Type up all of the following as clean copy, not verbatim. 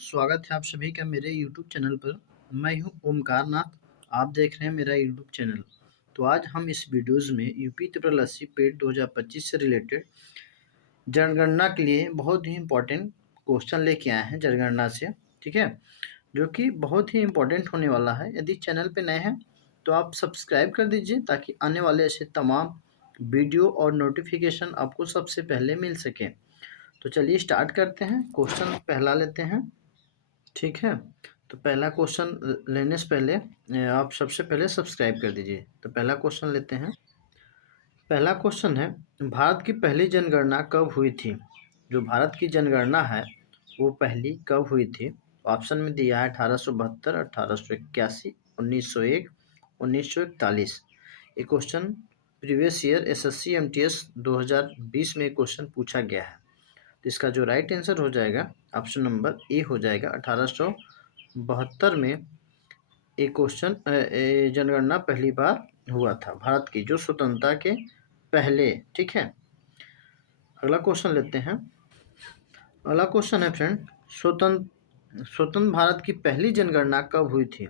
स्वागत है आप सभी का मेरे YouTube चैनल पर। मैं हूं ओमकार नाथ। आप देख रहे हैं मेरा YouTube चैनल। तो आज हम इस वीडियोज़ में यूपी ट्रिपल एससी पेट 2025 से रिलेटेड जनगणना के लिए बहुत ही इम्पोर्टेंट क्वेश्चन लेके आए हैं जनगणना से, ठीक है? जो कि बहुत ही इम्पोर्टेंट होने वाला है। यदि चैनल पे नए हैं तो आप सब्सक्राइब कर दीजिए ताकि आने वाले ऐसे तमाम वीडियो और नोटिफिकेशन आपको सबसे पहले मिल सके। तो चलिए स्टार्ट करते हैं। क्वेश्चन पहला लेते हैं, ठीक है? तो पहला क्वेश्चन लेने से पहले आप सबसे पहले सब्सक्राइब कर दीजिए। तो पहला क्वेश्चन लेते हैं। पहला क्वेश्चन है, भारत की पहली जनगणना कब हुई थी? जो भारत की जनगणना है वो पहली कब हुई थी? ऑप्शन में दिया है 1872, 1881, 1901, 1941। ये question previous year SSC MTS 2020 में क्वेश्चन पूछा गया है। तो इसका जो राइट आंसर हो जाएगा ऑप्शन नंबर ए हो जाएगा। 1872 में एक क्वेश्चन जनगणना पहली बार हुआ था भारत की, जो स्वतंत्रता के पहले, ठीक है? अगला क्वेश्चन लेते हैं। अगला क्वेश्चन है फ्रेंड, स्वतंत्र भारत की पहली जनगणना कब हुई थी?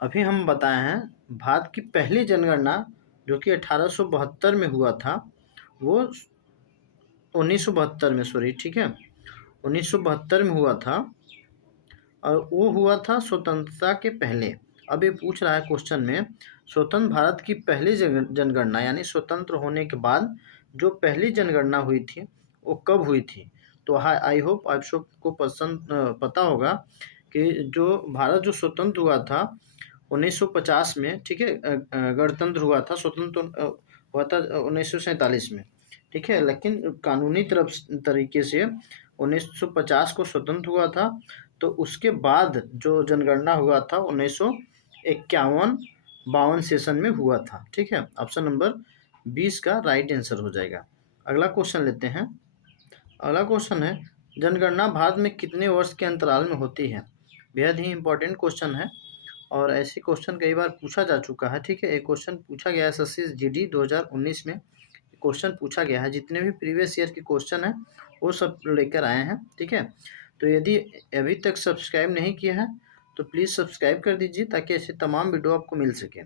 अभी हम बताए हैं भारत की पहली जनगणना जो कि 1872 में हुआ था, वो 1972 में, सॉरी, ठीक है, 1972 में हुआ था और वो हुआ था स्वतंत्रता के पहले। अब ये पूछ रहा है क्वेश्चन में, स्वतंत्र भारत की पहली जनगणना यानी स्वतंत्र होने के बाद जो पहली जनगणना हुई थी वो कब हुई थी? तो आई होप आप सबको पता होगा कि जो भारत जो स्वतंत्र हुआ था 1950 में, ठीक है, गणतंत्र हुआ था, स्वतंत्र हुआ था 1947 में, ठीक है, लेकिन कानूनी तरीके से 1950 को स्वतंत्र हुआ था। तो उसके बाद जो जनगणना हुआ था 1951-52 सेशन में हुआ था, ठीक है। ऑप्शन नंबर 20 का राइट आंसर हो जाएगा। अगला क्वेश्चन लेते हैं। अगला क्वेश्चन है, जनगणना भारत में कितने वर्ष के अंतराल में होती है? बेहद ही इंपॉर्टेंट क्वेश्चन है और ऐसे क्वेश्चन कई बार पूछा जा चुका है, ठीक है। एक क्वेश्चन पूछा गया है एसएससी जीडी 2019 में, क्वेश्चन पूछा गया है। जितने भी प्रीवियस ईयर के क्वेश्चन हैं वो सब लेकर आए हैं, ठीक है। तो यदि अभी तक सब्सक्राइब नहीं किया है तो प्लीज़ सब्सक्राइब कर दीजिए ताकि ऐसे तमाम वीडियो आपको मिल सके।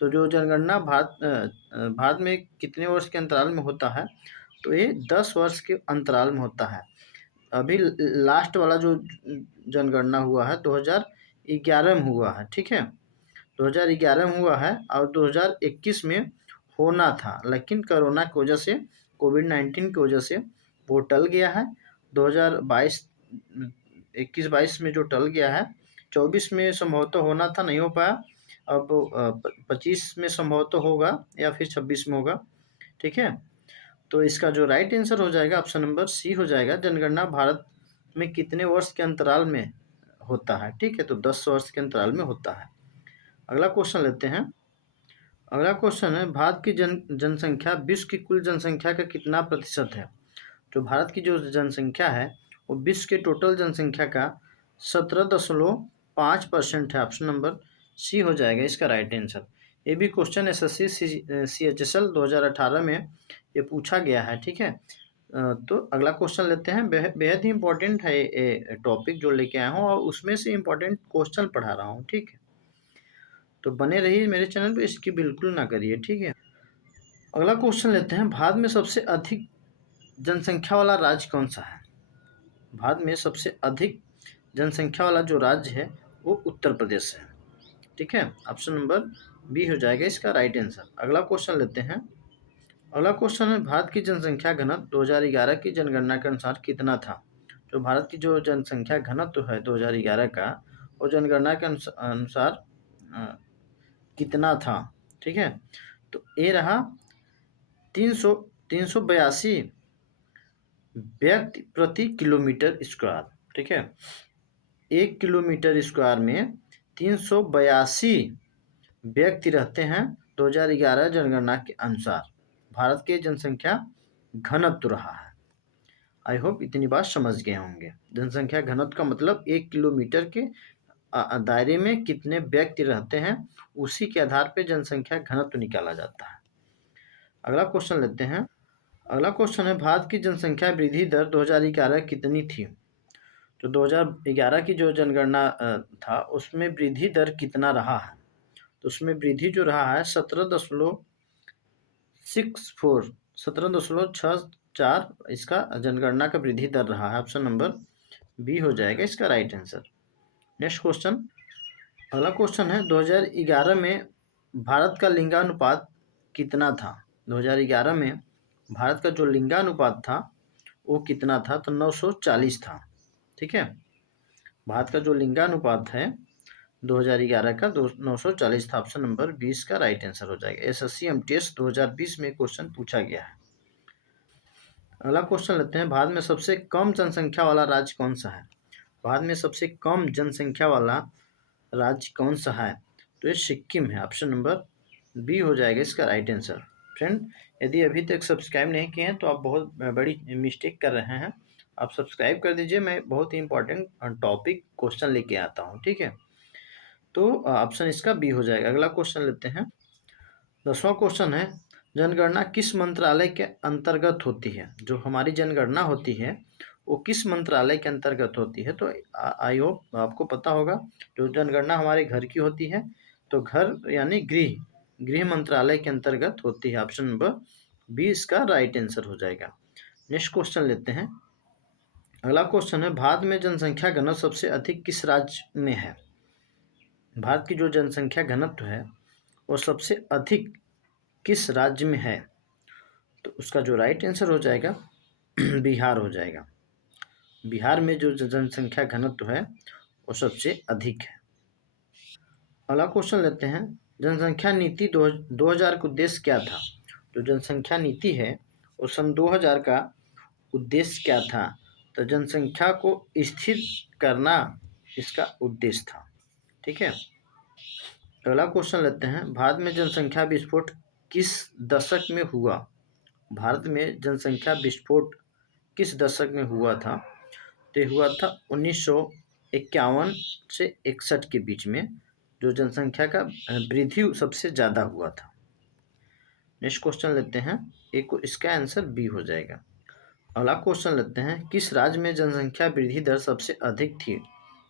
तो जो जनगणना भारत में कितने वर्ष के अंतराल में होता है? तो ये 10 वर्ष के अंतराल में होता है। अभी लास्ट वाला जो जनगणना हुआ है 2011 में हुआ है, ठीक है, 2011 में हुआ है और 2021 में होना था, लेकिन कोरोना की वजह से, कोविड-19 की वजह से वो टल गया है। 2022 21-22 में जो टल गया है, 24 में संभवतः होना था, नहीं हो पाया। अब 25 में संभवतः होगा या फिर 26 में होगा, ठीक है। तो इसका जो राइट आंसर हो जाएगा ऑप्शन नंबर सी हो जाएगा। जनगणना भारत में कितने वर्ष के अंतराल में होता है? ठीक है, तो 10 वर्ष के अंतराल में होता है। अगला क्वेश्चन लेते हैं। अगला क्वेश्चन है, भारत की जनसंख्या विश्व की कुल जनसंख्या का कितना प्रतिशत है? जो भारत की जो जनसंख्या है वो विश्व के टोटल जनसंख्या का 17.5% है। ऑप्शन नंबर सी हो जाएगा इसका राइट आंसर। ये भी क्वेश्चन एसएससी CHSL 2018 में ये पूछा गया है, ठीक है। तो अगला क्वेश्चन लेते हैं। बेहद ही इंपॉर्टेंट है ये टॉपिक जो लेके आया हूँ और उसमें से इम्पोर्टेंट क्वेश्चन पढ़ा रहा हूँ, ठीक है। तो बने रहिए मेरे चैनल पे, इसकी बिल्कुल ना करिए, ठीक है। अगला क्वेश्चन लेते हैं। भारत में सबसे अधिक जनसंख्या वाला राज्य कौन सा है? भारत में सबसे अधिक जनसंख्या वाला जो राज्य है वो उत्तर प्रदेश है, ठीक है। ऑप्शन नंबर बी हो जाएगा इसका राइट आंसर। अगला क्वेश्चन लेते हैं। अगला क्वेश्चन है, भारत की जनसंख्या घनत्व 2011 की जनगणना के अनुसार कितना था? जो भारत की जो जनसंख्या घनत्व है 2011 का, वो जनगणना के अनुसार कितना था, ठीक है। तो ये रहा 382 व्यक्ति प्रति किलोमीटर स्क्वायर, ठीक है। 1 किलोमीटर स्क्वायर में 382 व्यक्ति रहते हैं 2011 जनगणना के अनुसार। भारत के जनसंख्या घनत्व रहा है। आई होप इतनी बात समझ गए होंगे। जनसंख्या घनत्व का मतलब 1 किलोमीटर के दायरे में कितने व्यक्ति रहते हैं, उसी के आधार पर जनसंख्या घनत्व निकाला जाता है। अगला क्वेश्चन लेते हैं। अगला क्वेश्चन है, भारत की जनसंख्या वृद्धि दर 2011 कितनी थी? तो 2011 की जो जनगणना था उसमें वृद्धि दर कितना रहा है? तो उसमें वृद्धि जो रहा है 17.64 इसका जनगणना का वृद्धि दर रहा है। ऑप्शन नंबर बी हो जाएगा इसका राइट आंसर। नेक्स्ट क्वेश्चन, अगला क्वेश्चन है 2011 में भारत का लिंगानुपात कितना था? 2011 में भारत का जो लिंगानुपात था वो कितना था? तो 940 था। ठीक है, भारत का जो लिंगानुपात है 2011 का 940 था। ऑप्शन नंबर 20 का राइट आंसर हो जाएगा। एसएससी एमटीएस 2020 में क्वेश्चन पूछा गया है। अगला क्वेश्चन लेते हैं, भारत में सबसे कम जनसंख्या वाला राज्य कौन सा है? भारत में सबसे कम जनसंख्या वाला राज्य कौन सा है? तो ये सिक्किम है। ऑप्शन नंबर बी हो जाएगा इसका राइट आंसर। फ्रेंड, यदि अभी तक सब्सक्राइब नहीं किए हैं तो आप बहुत बड़ी मिस्टेक कर रहे हैं। आप सब्सक्राइब कर दीजिए, मैं बहुत ही इंपॉर्टेंट टॉपिक क्वेश्चन लेके आता हूँ। ठीक है, तो ऑप्शन इसका बी हो जाएगा। अगला क्वेश्चन लेते हैं, 10वां क्वेश्चन है, जनगणना किस मंत्रालय के अंतर्गत होती है? जो हमारी जनगणना होती है वो किस मंत्रालय के अंतर्गत होती है? तो आई होप आपको पता होगा, जो जनगणना हमारे घर की होती है तो घर यानी गृह मंत्रालय के अंतर्गत होती है। ऑप्शन नंबर बी इसका राइट आंसर हो जाएगा। नेक्स्ट क्वेश्चन लेते हैं, अगला क्वेश्चन है, भारत में जनसंख्या घनत्व सबसे अधिक किस राज्य में है? भारत की जो जनसंख्या घनत्व है वो सबसे अधिक किस राज्य में है? तो उसका जो राइट आंसर हो जाएगा बिहार हो जाएगा। बिहार में जो जनसंख्या घनत्व है वो सबसे अधिक है। अगला क्वेश्चन लेते हैं, जनसंख्या नीति 2000 का उद्देश्य क्या था? जो जनसंख्या नीति है वो सन 2000 का उद्देश्य क्या था? तो जनसंख्या को स्थिर करना इसका उद्देश्य था। ठीक है, अगला क्वेश्चन लेते हैं, भारत में जनसंख्या विस्फोट किस दशक में हुआ? भारत में जनसंख्या विस्फोट किस दशक में हुआ था? तो हुआ था 1951 से 61 के बीच में, जो जनसंख्या का वृद्धि सबसे ज़्यादा हुआ था। नेक्स्ट क्वेश्चन लेते हैं, एक इसका आंसर बी हो जाएगा। अगला क्वेश्चन लेते हैं, किस राज्य में जनसंख्या वृद्धि दर सबसे अधिक थी?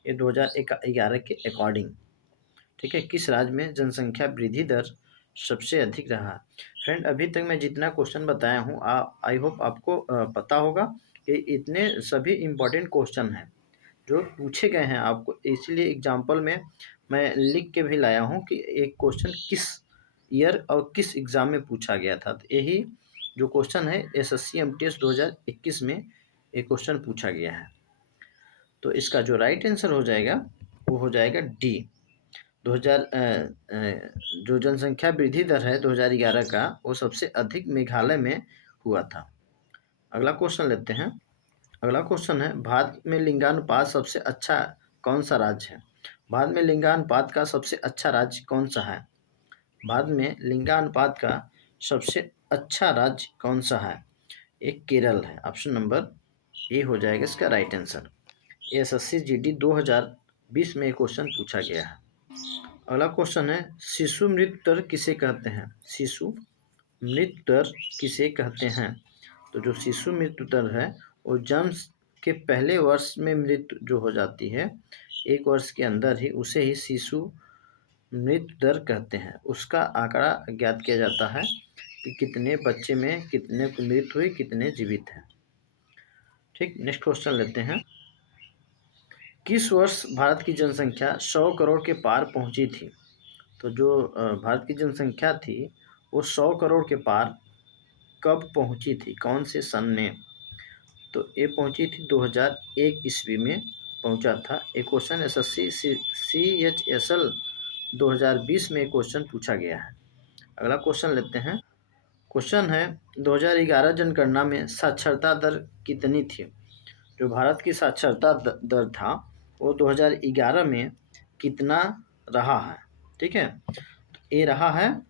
ये 2011 के अकॉर्डिंग। ठीक है, किस राज्य में जनसंख्या वृद्धि दर सबसे अधिक रहा? फ्रेंड, अभी तक मैं जितना क्वेश्चन बताया हूँ आई होप आपको पता होगा कि इतने सभी इम्पोर्टेंट क्वेश्चन हैं जो पूछे गए हैं आपको, इसलिए एग्जाम्पल में मैं लिख के भी लाया हूँ कि एक क्वेश्चन किस ईयर और किस एग्ज़ाम में पूछा गया था। तो यही जो क्वेश्चन है एसएससी एमटीएस 2021 में एक क्वेश्चन पूछा गया है। तो इसका जो राइट आंसर हो जाएगा वो हो जाएगा डी। 2000 जो जनसंख्या वृद्धि दर है 2011 का वो सबसे अधिक मेघालय में हुआ था। अगला क्वेश्चन लेते हैं, अगला क्वेश्चन है, भारत में लिंगानुपात सबसे अच्छा कौन सा राज्य है? भारत में लिंगानुपात का सबसे अच्छा राज्य कौन सा है? भारत में लिंगानुपात का सबसे अच्छा राज्य कौन सा है? एक केरल है। ऑप्शन नंबर ए हो जाएगा इसका राइट आंसर। एसएससी जीडी 2020 में क्वेश्चन पूछा गया है। अगला क्वेश्चन है, शिशु मृत्यु दर किसे कहते हैं? शिशु मृत्यु दर किसे कहते हैं? तो जो शिशु मृत्यु दर है वो जन्म के पहले वर्ष में मृत्यु जो हो जाती है, एक वर्ष के अंदर ही, उसे ही शिशु मृत्यु दर कहते हैं। उसका आंकड़ा ज्ञात किया जाता है कि कितने बच्चे में कितने की मृत्यु हुई, कितने जीवित हैं। ठीक, नेक्स्ट क्वेश्चन लेते हैं, किस वर्ष भारत की जनसंख्या 100 करोड़ के पार पहुंची थी? तो जो भारत की जनसंख्या थी वो 100 करोड़ के पार कब पहुंची थी, कौन से सन में? तो ये पहुंची थी 2001 ईस्वी में पहुंचा था। एक क्वेश्चन एसएससी CHSL 2020 में क्वेश्चन पूछा गया है। अगला क्वेश्चन लेते हैं, क्वेश्चन है 2011 जनगणना में साक्षरता दर कितनी थी? जो भारत की साक्षरता दर था वो 2011 में कितना रहा है? ठीक है, तो ये रहा है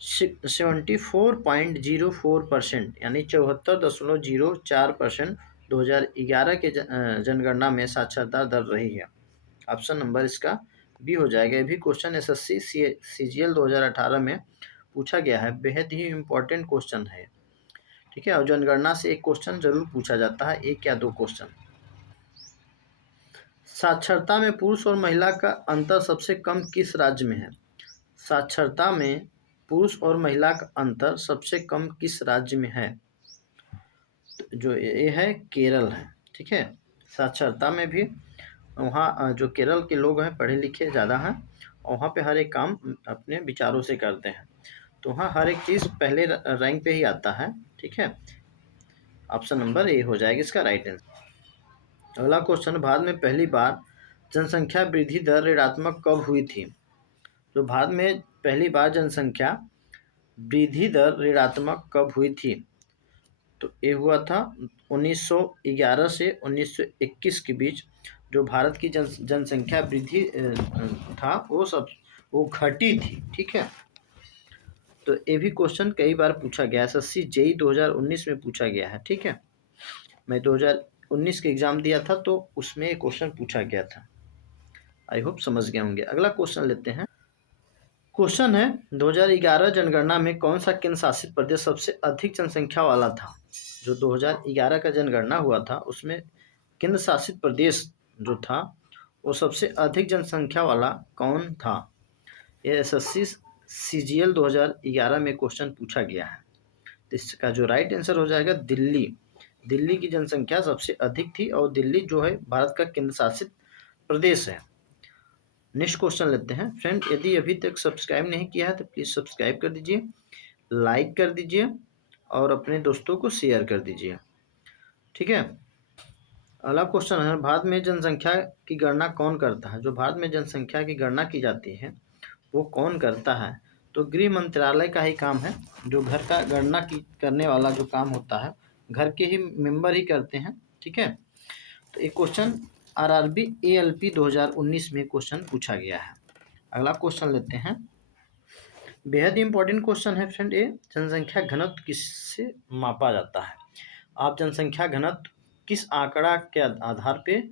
74.04%, यानी 74.04% 2011 के जनगणना में साक्षरता दर रही है। ऑप्शन नंबर इसका बी हो जाएगा। ये भी क्वेश्चन एसएससी CGL 2018 में पूछा गया है, बेहद ही इम्पोर्टेंट क्वेश्चन है। ठीक है, और जनगणना से एक क्वेश्चन जरूर पूछा जाता है, एक या दो क्वेश्चन। साक्षरता में पुरुष और महिला का अंतर सबसे कम किस राज्य में है? साक्षरता में पुरुष और महिला का अंतर सबसे कम किस राज्य में है? तो जो ये है केरल है, ठीक है। साक्षरता में भी वहाँ जो केरल के लोग हैं पढ़े लिखे ज़्यादा हैं और वहाँ पे हर एक काम अपने विचारों से करते हैं, तो वहाँ हर एक चीज़ पहले रैंक पे ही आता है, ठीक है। ऑप्शन नंबर ए हो जाएगा इसका राइट आंसर। अगला क्वेश्चन, भारत में पहली बार जनसंख्या वृद्धि दर ऋणात्मक कब हुई थी? तो भारत में पहली बार जनसंख्या वृद्धि दर ऋणात्मक कब हुई थी? तो ये हुआ था 1911 से 1921 के बीच। जो भारत की जनसंख्या वृद्धि था वो घटी थी, ठीक है। तो ये भी क्वेश्चन कई बार पूछा गया, एसएससी जेईई 2019 में पूछा गया है, ठीक है। मैं 2019 के एग्ज़ाम दिया था तो उसमें ये क्वेश्चन पूछा गया था। आई होप समझ गए होंगे। अगला क्वेश्चन लेते हैं। क्वेश्चन है 2011 जनगणना में कौन सा केंद्र शासित प्रदेश सबसे अधिक जनसंख्या वाला था? जो 2011 का जनगणना हुआ था उसमें केंद्र शासित प्रदेश जो था वो सबसे अधिक जनसंख्या वाला कौन था? ये एसएससी सीजीएल 2011 में क्वेश्चन पूछा गया है। तो इसका जो राइट आंसर हो जाएगा दिल्ली। दिल्ली की जनसंख्या सबसे अधिक थी और दिल्ली जो है भारत का केंद्र शासित प्रदेश है। नेक्स्ट क्वेश्चन लेते हैं। फ्रेंड, यदि अभी तक सब्सक्राइब नहीं किया है तो प्लीज़ सब्सक्राइब कर दीजिए, लाइक कर दीजिए और अपने दोस्तों को शेयर कर दीजिए, ठीक है। अगला क्वेश्चन है, भारत में जनसंख्या की गणना कौन करता है? जो भारत में जनसंख्या की गणना की जाती है वो कौन करता है? तो गृह मंत्रालय का ही काम है। जो घर का गणना की करने वाला जो काम होता है घर के ही मेंबर ही करते हैं, ठीक है। तो एक क्वेश्चन आरआरबी एएलपी 2019 में क्वेश्चन पूछा गया है। अगला क्वेश्चन लेते हैं। बेहद इंपॉर्टेंट क्वेश्चन है फ्रेंड ये, जनसंख्या घनत्व किससे मापा जाता है? आप जनसंख्या घनत्व किस आंकड़ा के आधार पे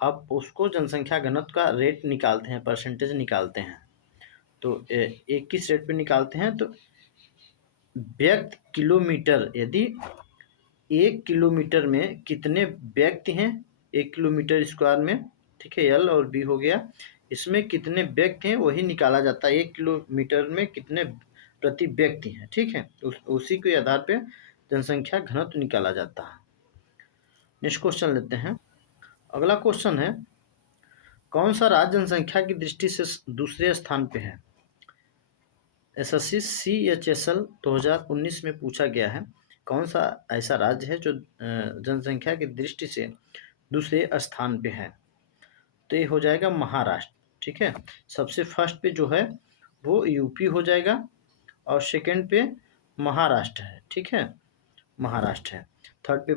आप उसको जनसंख्या घनत्व का रेट निकालते हैं, परसेंटेज निकालते हैं? तो एक किस रेट पे निकालते हैं? तो व्यक्ति किलोमीटर, यदि 1 किलोमीटर में कितने व्यक्ति हैं 1 किलोमीटर स्क्वायर में, ठीक है, एल और बी हो गया, इसमें कितने व्यक्ति हैं वही निकाला जाता है। 1 किलोमीटर में कितने प्रति व्यक्ति हैं, ठीक है। उसी के आधार पे जनसंख्या घनत्व निकाला जाता है। नेक्स्ट क्वेश्चन लेते हैं। अगला क्वेश्चन है, कौन सा राज्य जनसंख्या की दृष्टि से दूसरे स्थान पे है? एसएससी सीएचएसएल 2019 में पूछा गया है, कौन सा ऐसा राज्य है जो जनसंख्या की दृष्टि से दूसरे स्थान पे है? तो ये हो जाएगा महाराष्ट्र, ठीक है। सबसे फर्स्ट पे जो है वो यूपी हो जाएगा और सेकंड पे महाराष्ट्र है, ठीक है, महाराष्ट्र है। थर्ड पे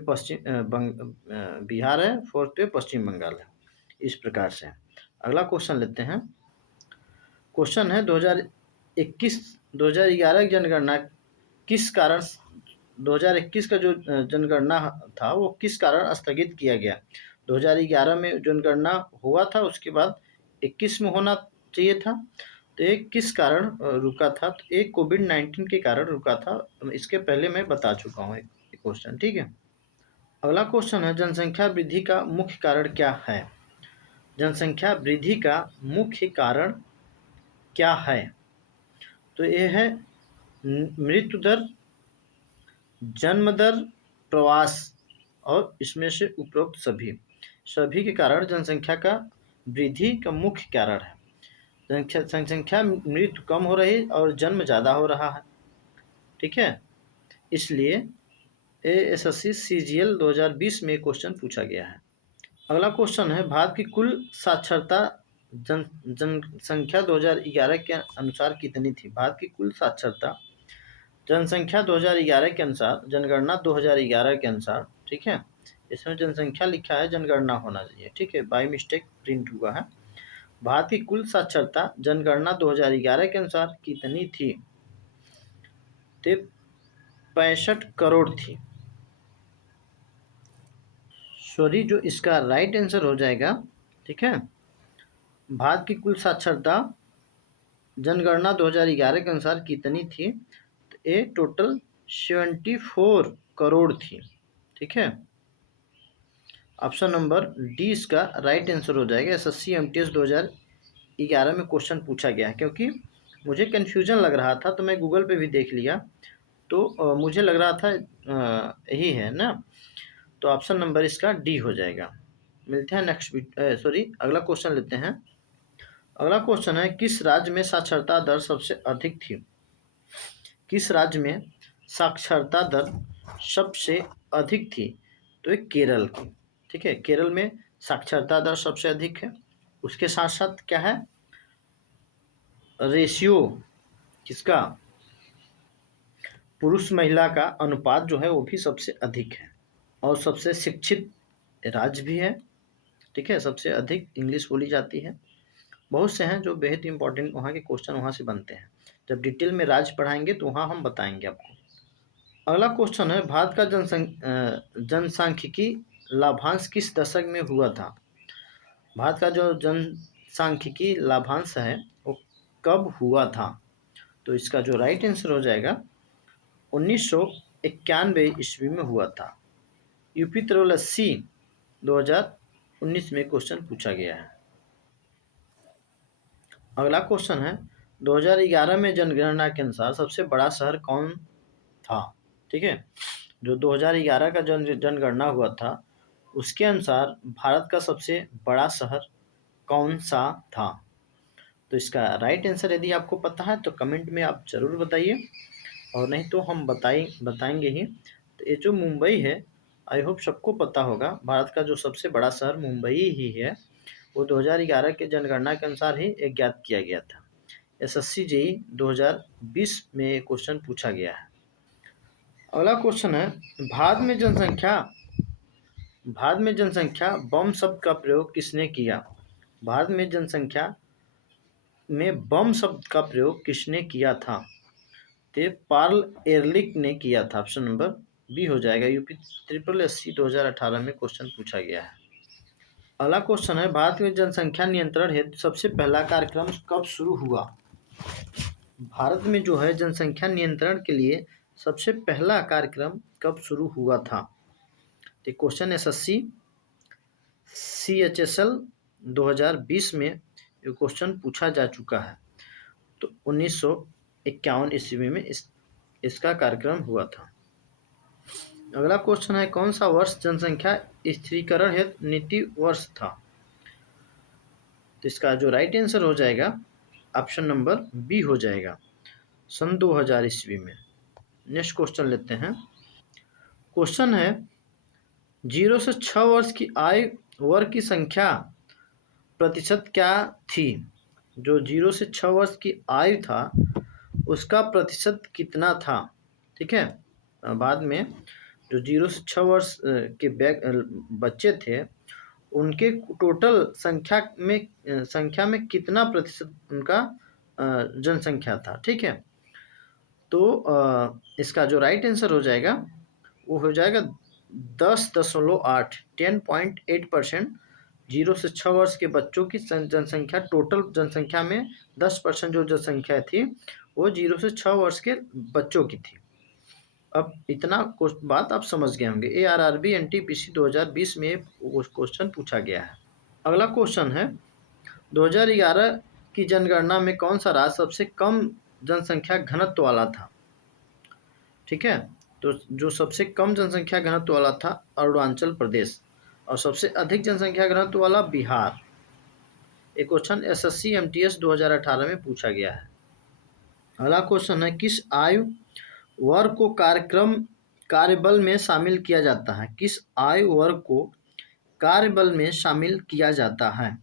बिहार है, फोर्थ पे पश्चिम बंगाल है, इस प्रकार से। अगला क्वेश्चन लेते हैं। क्वेश्चन है 2011 की जनगणना किस कारण 2021 का जो जनगणना था वो किस कारण स्थगित किया गया? 2011 में जनगणना हुआ था, उसके बाद 21 में होना चाहिए था, तो ये किस कारण रुका था? तो ये कोविड-19 के कारण रुका था। इसके पहले मैं बता चुका हूँ एक क्वेश्चन, ठीक है। अगला क्वेश्चन है, जनसंख्या वृद्धि का मुख्य कारण क्या है? जनसंख्या वृद्धि का मुख्य कारण क्या है? तो ये है मृत्यु दर, जन्म दर, प्रवास, और इसमें से उपरोक्त सभी के कारण जनसंख्या का वृद्धि का मुख्य कारण है। जनसंख्या मृत्यु कम हो रही और जन्म ज़्यादा हो रहा है, ठीक है। इसलिए एएसएससी सीजीएल 2020 में क्वेश्चन पूछा गया है। अगला क्वेश्चन है, भारत की कुल साक्षरता जनसंख्या 2011 के अनुसार कितनी थी? भारत की कुल साक्षरता जनसंख्या 2011 के अनुसार, जनगणना 2011 के अनुसार, ठीक है। इसमें जनसंख्या लिखा है, जनगणना होना चाहिए, ठीक है, बाई मिस्टेक प्रिंट हुआ है। भारत की कुल साक्षरता जनगणना 2011 के अनुसार कितनी थी? तो 65 करोड़ थी। सॉरी, जो इसका राइट आंसर हो जाएगा, ठीक है, भारत की कुल साक्षरता जनगणना 2011 के अनुसार कितनी थी? तो ये टोटल 74 करोड़ थी, ठीक है। ऑप्शन नंबर डी इसका राइट आंसर हो जाएगा। एसएससी एमटीएस 2011 में क्वेश्चन पूछा गया है, क्योंकि मुझे कन्फ्यूजन लग रहा था तो मैं गूगल पे भी देख लिया, तो मुझे लग रहा था यही है ना, तो ऑप्शन नंबर इसका डी हो जाएगा। मिलते हैं नेक्स्ट सॉरी अगला क्वेश्चन लेते हैं। अगला क्वेश्चन है, किस राज्य में साक्षरता दर सबसे अधिक थी? किस राज्य में साक्षरता दर सबसे अधिक थी? तो एक केरल की। ठीक है, केरल में साक्षरता दर सबसे अधिक है। उसके साथ साथ क्या है, रेशियो किसका, पुरुष महिला का अनुपात जो है वो भी सबसे अधिक है, और सबसे शिक्षित राज्य भी है। ठीक है, सबसे अधिक इंग्लिश बोली जाती है। बहुत से हैं जो बेहद इंपॉर्टेंट वहाँ के क्वेश्चन वहाँ से बनते हैं। जब डिटेल में राज्य पढ़ाएंगे तो वहाँ हम बताएंगे आपको। अगला क्वेश्चन है, भारत का जनसांख्यिकी लाभांश किस दशक में हुआ था? भारत का जो जनसांख्यिकी लाभांश है वो कब हुआ था? तो इसका जो राइट आंसर हो जाएगा 1991 ईस्वी में हुआ था। यूपी त्रिवल 80 2019 में क्वेश्चन पूछा गया है। अगला क्वेश्चन है, 2011 में जनगणना के अनुसार सबसे बड़ा शहर कौन था? ठीक है, जो 2011 का जनगणना हुआ था उसके अनुसार भारत का सबसे बड़ा शहर कौन सा था? तो इसका राइट आंसर यदि आपको पता है तो कमेंट में आप ज़रूर बताइए, और नहीं तो हम बताएंगे ही। तो ये जो मुंबई है, आई होप सबको पता होगा, भारत का जो सबसे बड़ा शहर मुंबई ही है। वो 2011 के जनगणना के अनुसार ही ज्ञात किया गया था। एसएससी जेईई 2020 में क्वेश्चन पूछा गया है। अगला क्वेश्चन है, भारत में जनसंख्या बम शब्द का प्रयोग किसने किया? भारत में जनसंख्या में बम शब्द का प्रयोग किसने किया था? तो पार्ल एरलिक ने किया था। ऑप्शन नंबर बी हो जाएगा। यूपी ट्रिपल एससी 2018 में क्वेश्चन पूछा गया है। अगला क्वेश्चन है, भारत में जनसंख्या नियंत्रण हेतु सबसे पहला कार्यक्रम कब शुरू हुआ? भारत में जो है जनसंख्या नियंत्रण के लिए सबसे पहला कार्यक्रम कब शुरू हुआ था? तो क्वेश्चन एसएससी CHSL 2020 में ये क्वेश्चन पूछा जा चुका है। तो 1951 ईस्वी में इसका कार्यक्रम हुआ था। अगला क्वेश्चन है, कौन सा वर्ष जनसंख्या स्थिरीकरण हेतु नीति वर्ष था? तो इसका जो राइट आंसर हो जाएगा ऑप्शन नंबर बी हो जाएगा, सन 2000 ईस्वी में। नेक्स्ट क्वेश्चन लेते हैं। क्वेश्चन है, 0 से 6 वर्ष की आयु वर्ग की संख्या प्रतिशत क्या थी? जो 0 से 6 वर्ष की आयु था उसका प्रतिशत कितना था? ठीक है, बाद में जो 0 से 6 वर्ष के बच्चे थे उनके टोटल संख्या में कितना प्रतिशत उनका जनसंख्या था। ठीक है, तो इसका जो राइट आंसर हो जाएगा वो हो जाएगा 10.8 10.8%। 0 से 6 वर्ष के बच्चों की जनसंख्या, टोटल जनसंख्या में 10% जो जनसंख्या थी वो 0 से 6 वर्ष के बच्चों की थी। अब इतना बात आप समझ गए होंगे। ARRB NTPC 2020 में क्वेश्चन पूछा गया है। अगला क्वेश्चन है, 2011 की जनगणना में कौन सा राज्य सबसे कम जनसंख्या घनत्व वाला था? ठीक है, तो जो सबसे कम जनसंख्या घनत्व वाला था अरुणाचल प्रदेश, और सबसे अधिक जनसंख्या घनत्व वाला बिहार। एक क्वेश्चन SSC MTS 2018 में पूछा गया है। अगला क्वेश्चन है, किस आयु वर्ग को कार्यबल में शामिल किया जाता है? किस आयु वर्ग को कार्यबल में शामिल किया जाता है?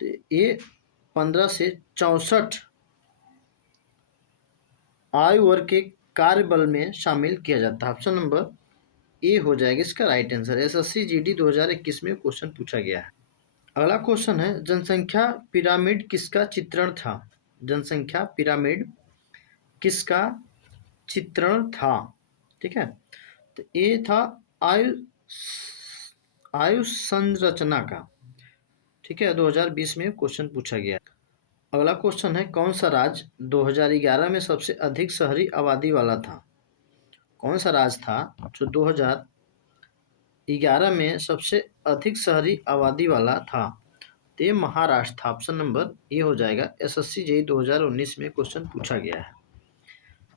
तो ये 15 से 64 आयु वर्ग के कार्यबल में शामिल किया जाता है। ऑप्शन नंबर ए हो जाएगा इसका राइट आंसर। SSC GD 2021 में क्वेश्चन पूछा गया है। अगला क्वेश्चन है, जनसंख्या पिरामिड किसका चित्रण था? जनसंख्या पिरामिड किसका चित्रण था? ठीक है, तो ये था आयु संरचना का। ठीक है, 2020 में क्वेश्चन पूछा गया। अगला क्वेश्चन है, कौन सा राज्य 2011 में सबसे अधिक शहरी आबादी वाला था? कौन सा राज्य था जो 2011 में सबसे अधिक शहरी आबादी वाला था? तो ये महाराष्ट्र था। ऑप्शन नंबर ए हो जाएगा। एसएससी जेईई 2019 में क्वेश्चन पूछा गया है।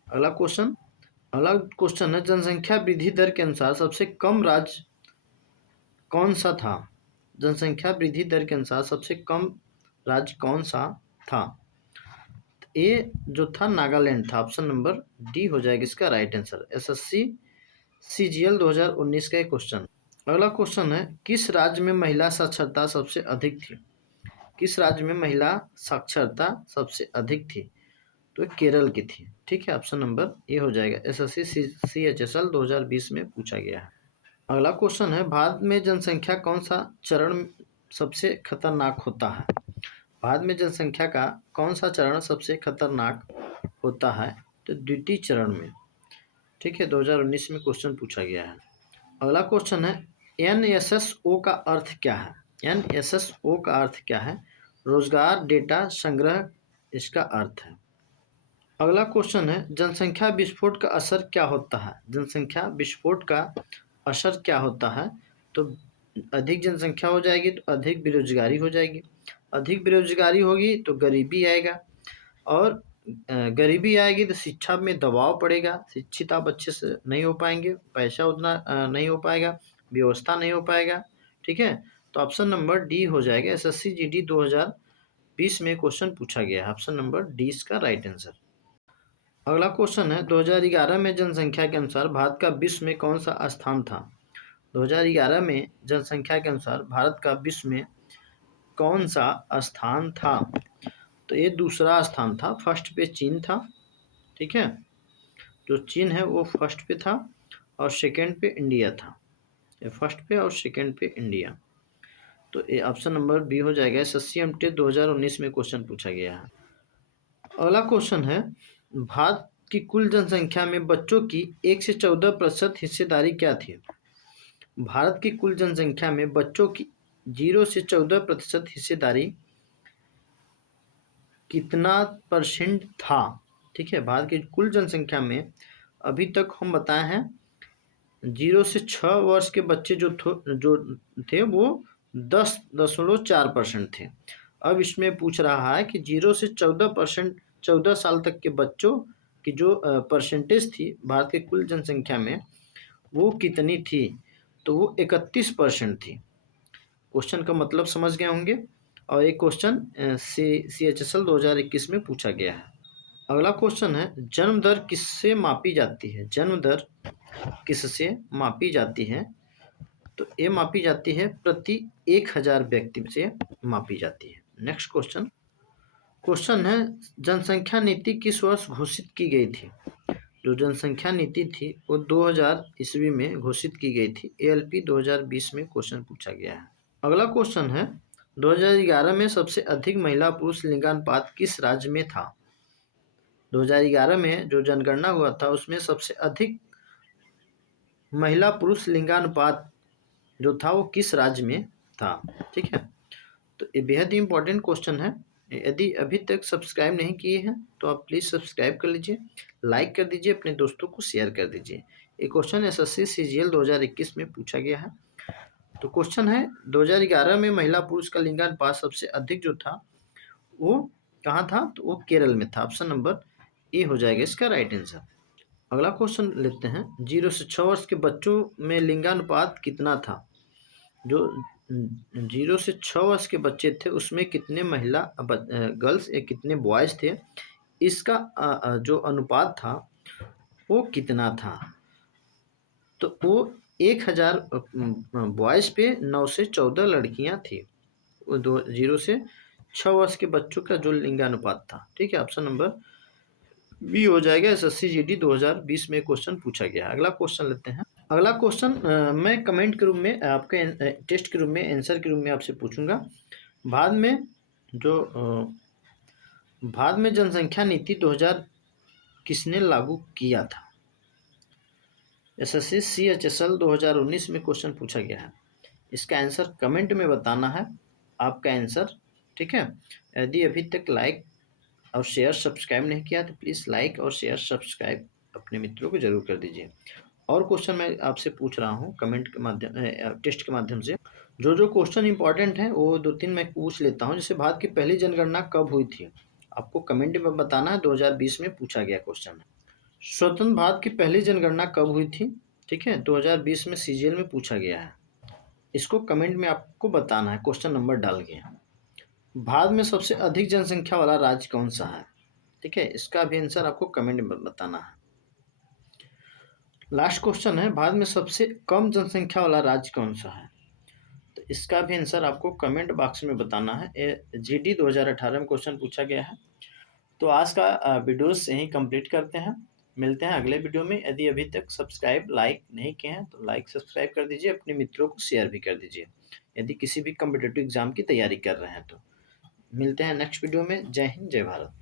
अगला क्वेश्चन है, जनसंख्या वृद्धि दर के अनुसार सबसे कम राज्य कौन सा था? जनसंख्या वृद्धि दर के अनुसार सबसे कम राज्य कौन सा था? ए जो था नागालैंड था। ऑप्शन नंबर डी हो जाएगा इसका राइट आंसर। एसएससी सीजीएल 2019 का एक क्वेश्चन। अगला क्वेश्चन है, किस राज्य में महिला साक्षरता सबसे अधिक थी? किस राज्य में महिला साक्षरता सबसे अधिक थी? तो केरल की थी। ठीक है, ऑप्शन नंबर ए हो जाएगा। एसएससी सीएचएसएल 2020 में पूछा गया है। अगला क्वेश्चन है, भारत में जनसंख्या कौन सा चरण सबसे खतरनाक होता है? भारत में जनसंख्या का कौन सा चरण सबसे खतरनाक होता है? तो द्वितीय चरण में। ठीक है, 2019 में क्वेश्चन पूछा गया है। अगला क्वेश्चन है, एनएसएसओ का अर्थ क्या है? एनएसएसओ का अर्थ क्या है? रोजगार डेटा संग्रह इसका अर्थ है। अगला क्वेश्चन है, जनसंख्या विस्फोट का असर क्या होता है? जनसंख्या विस्फोट का असर क्या होता है? तो अधिक जनसंख्या हो जाएगी तो अधिक बेरोजगारी हो जाएगी, अधिक बेरोजगारी होगी तो गरीबी आएगा, और गरीबी आएगी तो शिक्षा में दबाव पड़ेगा, शिक्षित आप अच्छे से नहीं हो पाएंगे, पैसा उतना नहीं हो पाएगा, व्यवस्था नहीं हो पाएगा। ठीक है, तो ऑप्शन नंबर डी हो जाएगा। एसएससी जीडी 2020 में क्वेश्चन पूछा गया है। ऑप्शन नंबर डी इसका राइट आंसर। अगला क्वेश्चन है, 2011 में जनसंख्या के अनुसार भारत का विश्व में कौन सा स्थान था? 2011 में जनसंख्या के अनुसार भारत का विश्व में कौन सा स्थान था? तो ये दूसरा स्थान था। फर्स्ट पे चीन था। ठीक है, जो चीन है वो फर्स्ट पे था, और सेकंड पे इंडिया था। ये फर्स्ट पे और सेकंड पे इंडिया। तो ये ऑप्शन नंबर बी हो जाएगा। एसएससी एमटी 2019 में क्वेश्चन पूछा गया है। अगला क्वेश्चन है, भारत की कुल जनसंख्या में बच्चों की 1 से 14% हिस्सेदारी क्या थी? भारत की कुल जनसंख्या में बच्चों की 0 से 14% हिस्सेदारी कितना परसेंट था? ठीक है, भारत की कुल जनसंख्या में अभी तक हम बताए हैं 0 से 6 वर्ष के बच्चे जो थे वो 10.4% थे। अब इसमें पूछ रहा है कि 0 से 14 साल तक के बच्चों की जो परसेंटेज थी भारत के कुल जनसंख्या में वो कितनी थी? तो वो 31% थी। क्वेश्चन का मतलब समझ गए होंगे, और एक क्वेश्चन CHSL 2021 में पूछा गया है। अगला क्वेश्चन है, जन्म दर किससे मापी जाती है? जन्म दर किससे मापी जाती है? तो ये मापी जाती है प्रति 1000 व्यक्ति से मापी जाती है। नेक्स्ट क्वेश्चन है, जनसंख्या नीति किस वर्ष घोषित की गई थी? जो जनसंख्या नीति थी वो 2000 ईस्वी में घोषित की गई थी। ALP 2020 में क्वेश्चन पूछा गया है। अगला क्वेश्चन है, 2011 में सबसे अधिक महिला पुरुष लिंगानुपात किस राज्य में था? 2011 में जो जनगणना हुआ था उसमें सबसे अधिक महिला पुरुष लिंगानुपात जो था वो किस राज्य में था? ठीक है, तो ये बेहद ही इंपॉर्टेंट क्वेश्चन है। यदि अभी तक सब्सक्राइब नहीं किए हैं तो आप प्लीज़ सब्सक्राइब कर लीजिए, लाइक कर दीजिए, अपने दोस्तों को शेयर कर दीजिए। ये क्वेश्चन एसएससी सीजीएल 2021 में पूछा गया है। तो क्वेश्चन है, 2011 में महिला पुरुष का लिंगानुपात सबसे अधिक जो था वो कहाँ था? तो वो केरल में था। ऑप्शन नंबर ए हो जाएगा इसका राइट आंसर। अगला क्वेश्चन लेते हैं, 0 से 6 वर्ष के बच्चों में लिंगानुपात कितना था? जो 0 से 6 वर्ष के बच्चे थे उसमें कितने महिला गर्ल्स या कितने बॉयज़ थे, इसका जो अनुपात था वो कितना था? तो वो 1000 बॉयज़ पे 9 से 14 लड़कियां थी। वो 0 से 6 वर्ष के बच्चों का जो लिंगानुपात था। ठीक है, ऑप्शन नंबर बी हो जाएगा। एसएससी जीडी 2020 में क्वेश्चन पूछा गया। अगला क्वेश्चन लेते हैं। अगला क्वेश्चन मैं कमेंट के रूप में आपके टेस्ट के रूप में आंसर के रूप में आपसे पूछूंगा। भारत में जनसंख्या नीति 2000 किसने लागू किया था? एसएससी CHSL 2019 में क्वेश्चन पूछा गया है। इसका आंसर कमेंट में बताना है आपका आंसर। ठीक है, यदि अभी तक लाइक और शेयर सब्सक्राइब नहीं किया तो प्लीज़ लाइक और शेयर सब्सक्राइब अपने मित्रों को जरूर कर दीजिए। और क्वेश्चन मैं आपसे पूछ रहा हूँ कमेंट के माध्यम टेस्ट के माध्यम से। जो क्वेश्चन इंपॉर्टेंट है वो 2-3 मैं पूछ लेता हूँ। जैसे भारत की पहली जनगणना कब हुई थी? आपको कमेंट में बताना है। 2020 में पूछा गया क्वेश्चन है। स्वतंत्र भारत की पहली जनगणना कब हुई थी? ठीक है, 2020 में सीजीएल में पूछा गया है। इसको कमेंट में आपको बताना है क्वेश्चन नंबर डाल के। भारत में सबसे अधिक जनसंख्या वाला राज्य कौन सा है? ठीक है, इसका भी आंसर आपको कमेंट में बताना है। लास्ट क्वेश्चन है, भारत में सबसे कम जनसंख्या वाला राज्य कौन सा है? तो इसका भी आंसर आपको कमेंट बॉक्स में बताना है। जीडी 2018 में क्वेश्चन पूछा गया है। तो आज का वीडियोस यहीं कंप्लीट करते हैं। मिलते हैं अगले वीडियो में। यदि अभी तक सब्सक्राइब लाइक नहीं किए हैं तो लाइक सब्सक्राइब कर दीजिए, अपने मित्रों को शेयर भी कर दीजिए यदि किसी भी कम्पिटिटिव एग्जाम की तैयारी कर रहे हैं तो। मिलते हैं नेक्स्ट वीडियो में। जय हिंद, जय भारत।